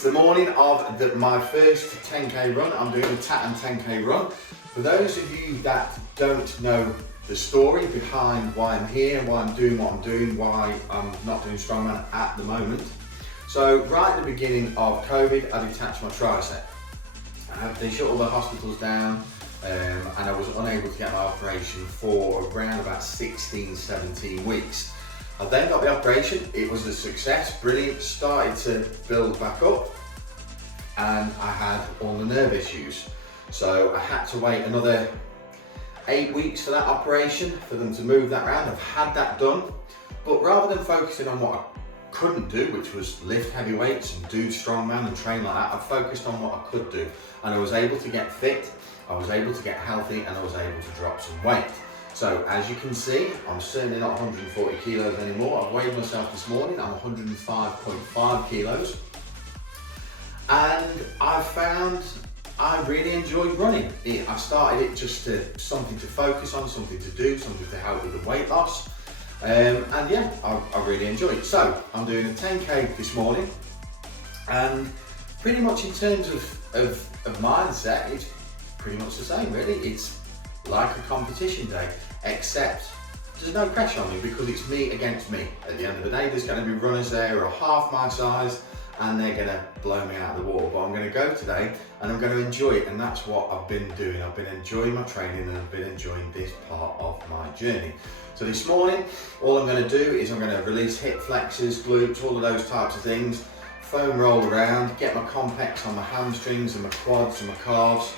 It's the morning of my first 10k run. I'm doing a Tatton 10k run. For those of you that don't know the story behind why I'm here, why I'm doing what I'm doing, why I'm not doing Strongman at the moment. So right at the beginning of COVID, I detached my tricep. They shut all the hospitals down and I was unable to get my operation for around about 16, 17 weeks. I then got the operation, it was a success, brilliant, started to build back up, and I had ulnar nerve issues. So I had to wait another 8 weeks for that operation, for them to move that around. I've had that done, but rather than focusing on what I couldn't do, which was lift heavy weights and do strongman and train like that, I focused on what I could do. And I was able to get fit, I was able to get healthy, and I was able to drop some weight. So as you can see, I'm certainly not 140 kilos anymore. I've weighed myself this morning, I'm 105.5 kilos. And I found I really enjoyed running. I started it just to something to focus on, something to do, something to help with the weight loss. And yeah, I really enjoyed it. So I'm doing a 10k this morning, and pretty much in terms of mindset, it's pretty much the same really. It's like a competition day, except there's no pressure on me because it's me against me. At the end of the day, there's going to be runners there who are half my size and they're going to blow me out of the water. But I'm going to go today and I'm going to enjoy it, and that's what I've been doing. I've been enjoying my training and I've been enjoying this part of my journey. So this morning, all I'm going to do is I'm going to release hip flexors, glutes, all of those types of things, foam roll around, get my complex on my hamstrings and my quads and my calves,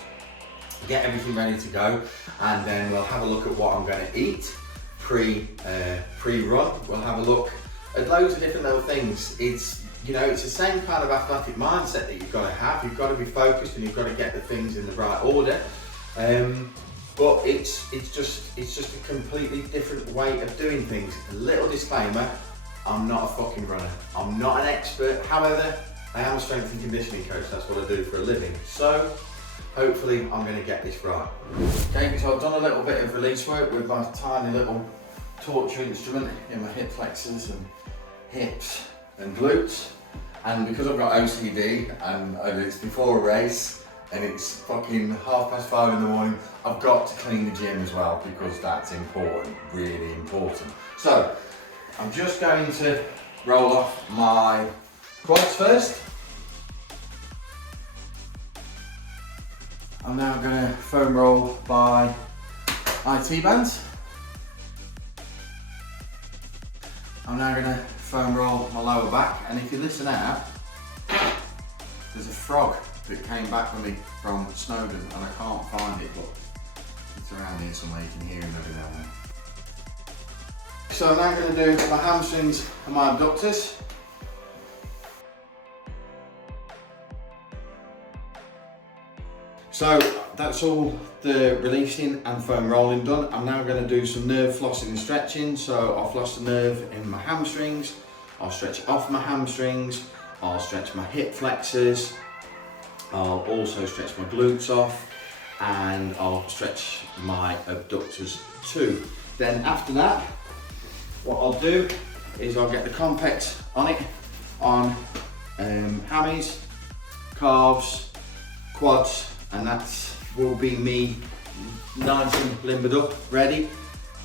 get everything ready to go, and then we'll have a look at what I'm going to eat pre-run. We'll have a look at loads of different little things. It's, you know, it's the same kind of athletic mindset that you've got to have. You've got to be focused and you've got to get the things in the right order. But it's just a completely different way of doing things. A little disclaimer: I'm not a fucking runner. I'm not an expert. However, I am a strength and conditioning coach. That's what I do for a living. So hopefully I'm going to get this right. Okay, so I've done a little bit of release work with my tiny little torture instrument in my hip flexors and hips and glutes. And because I've got OCD and it's before a race and it's fucking 5:30 in the morning, I've got to clean the gym as well because that's important, really important. So I'm just going to roll off my quads first. I'm now going to foam roll my IT bands. I'm now going to foam roll my lower back, and if you listen out, there's a frog that came back with me from Snowdon and I can't find it, but it's around here somewhere. You can hear him every now and then. So I'm now going to do my hamstrings and my abductors. So that's all the releasing and foam rolling done. I'm now going to do some nerve flossing and stretching. So I'll floss the nerve in my hamstrings, I'll stretch off my hamstrings, I'll stretch my hip flexors, I'll also stretch my glutes off, and I'll stretch my abductors too. Then after that, what I'll do is I'll get the complex on it, on hammies, calves, quads, and that will be me nice and limbered up, ready.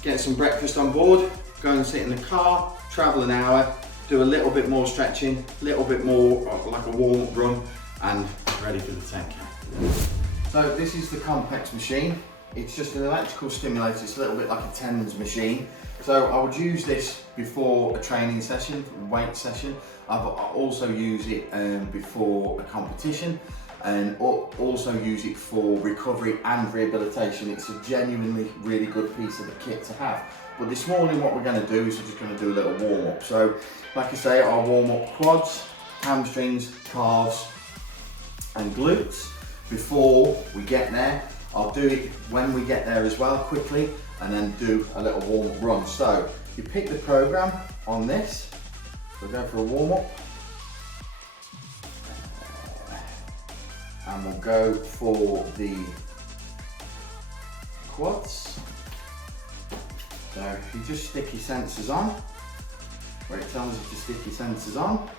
Get some breakfast on board, go and sit in the car, travel an hour, do a little bit more stretching, a little bit more like a warm-up run, and ready for the 10k. So this is the complex machine. It's just an electrical stimulator. It's a little bit like a TENS machine. So I would use this before a training session, weight session. I also use it before a competition, and also use it for recovery and rehabilitation. It's a genuinely really good piece of the kit to have. But this morning what we're going to do is we're just going to do a little warm up. So like I say, I'll warm up quads, hamstrings, calves and glutes before we get there. I'll do it when we get there as well quickly, and then do a little warm up run. So you pick the program on this. We'll go for a warm up. And we'll go for the quads. So you just stick your sensors on, where it tells you to stick your sensors on.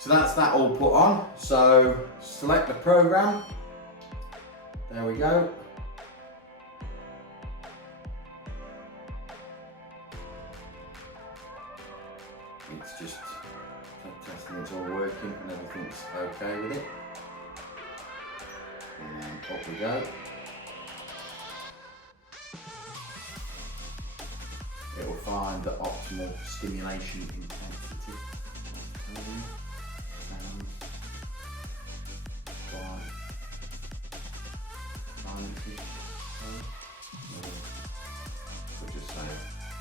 So that's that all put on. So select the program. There we go. It's just testing it's all working and everything's okay with it. And then up we go. It will find the optimal stimulation intensity. Sound, quiet, 90. Could just say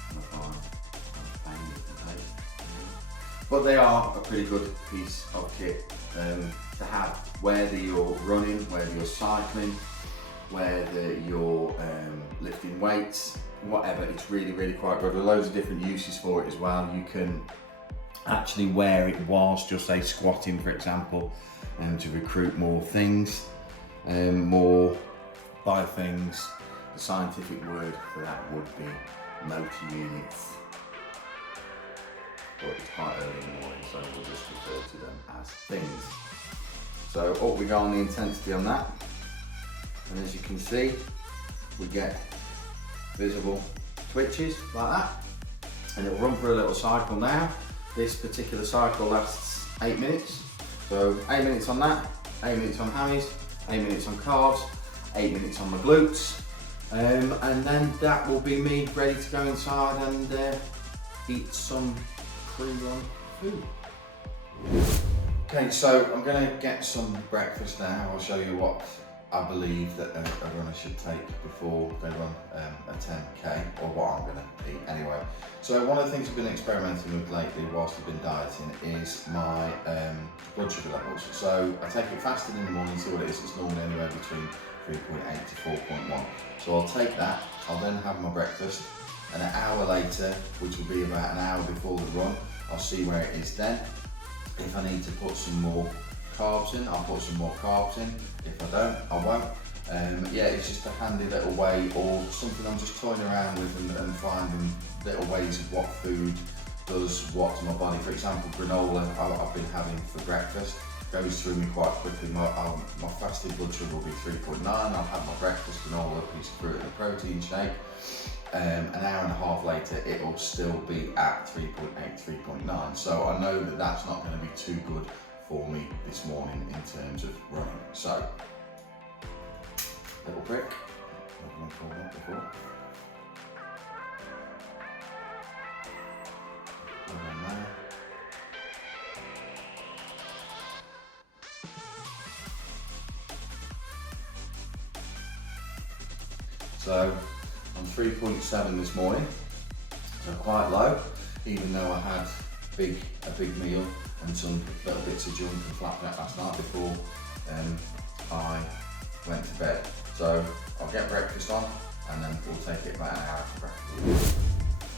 I'm a fine. But they are a pretty good piece of kit to have, whether you're running, whether you're cycling, whether you're lifting weights, whatever. It's really, really quite good. There are loads of different uses for it as well. You can actually wear it whilst just say squatting, for example, to recruit more things, more by things. The scientific word for that would be motor units. But it's quite early in the morning, so we'll just refer to them as things. So up we go on the intensity on that. And as you can see, we get visible twitches like that. And it'll run for a little cycle now. This particular cycle lasts 8 minutes. So 8 minutes on that, 8 minutes on hammies, 8 minutes on calves, 8 minutes on my glutes. And then that will be me ready to go inside and eat some pre-run food. Okay, so I'm going to get some breakfast now. I'll show you what I believe that a runner should take before they run a 10k, or what I'm going to eat anyway. So one of the things I've been experimenting with lately whilst I've been dieting is my blood sugar levels. So I take it fasted in the morning, see what it is. It's normally anywhere between 3.8 to 4.1. So I'll take that, I'll then have my breakfast, and an hour later, which will be about an hour before the run, I'll see where it is then. If I need to put some more carbs in, I'll put some more carbs in. If I don't, I won't. Yeah, it's just a handy little way, or something I'm just toying around with and finding little ways of what food does what to my body. For example, granola I've been having for breakfast goes through me quite quickly. My fasted blood sugar will be 3.9. I'll have my breakfast granola, a piece of fruit and a protein shake. An hour and a half later, it will still be at 3.8, 3.9. So I know that that's not going to be too good for me this morning in terms of running. So, little prick, like I called that before. Put it on there. So, I'm 3.7 this morning, so quite low, even though I had a big meal and some little bits of junk and flapjack last night before I went to bed. So I'll get breakfast on and then we'll take it about an hour for breakfast.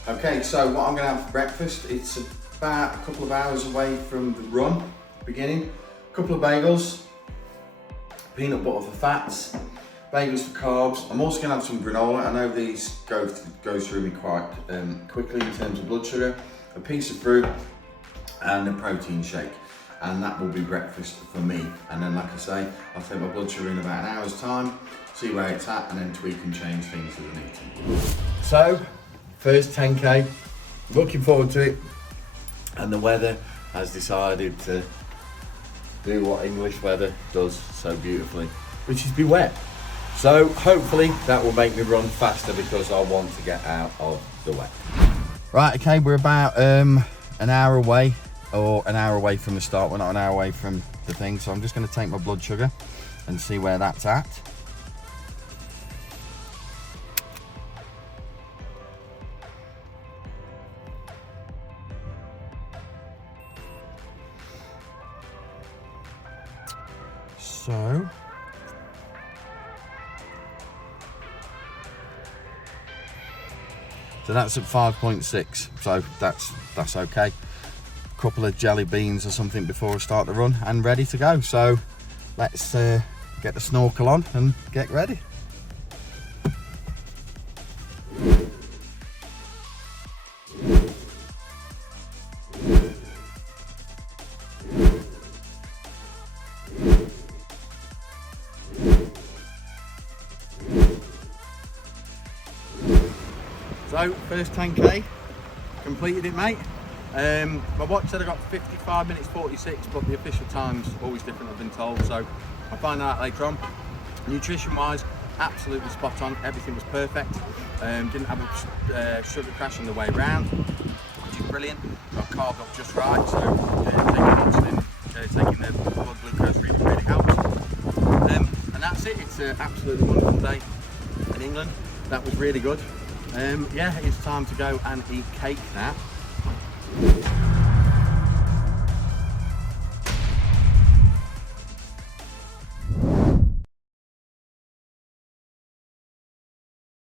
Okay, so what I'm going to have for breakfast, it's about a couple of hours away from the run beginning. A couple of bagels, peanut butter for fats, bagels for carbs. I'm also going to have some granola. I know these go through me quite quickly in terms of blood sugar. A piece of fruit and a protein shake. And that will be breakfast for me. And then, like I say, I'll take my blood sugar in about an hour's time, see where it's at, and then tweak and change things as I need to. So, first 10k, looking forward to it. And the weather has decided to do what English weather does so beautifully, which is be wet. So hopefully that will make me run faster because I want to get out of the wet. Right, okay, we're about an hour away, or an hour away from the start. We're not an hour away from the thing, so I'm just going to take my blood sugar and see where that's at. So that's at 5.6, so that's okay. A couple of jelly beans or something before I start the run and ready to go. So let's get the snorkel on and get ready. So, first 10k, completed it, mate. My watch said I got 55 minutes 46, but the official time's always different, I've been told, so I'll find out later on. Nutrition wise, absolutely spot on, everything was perfect. Didn't have a sugar crash on the way round, which is brilliant. Got carved up just right, so taking the blood glucose really helps. And that's it, it's an absolutely wonderful day in England. That was really good. Yeah, it's time to go and eat cake now.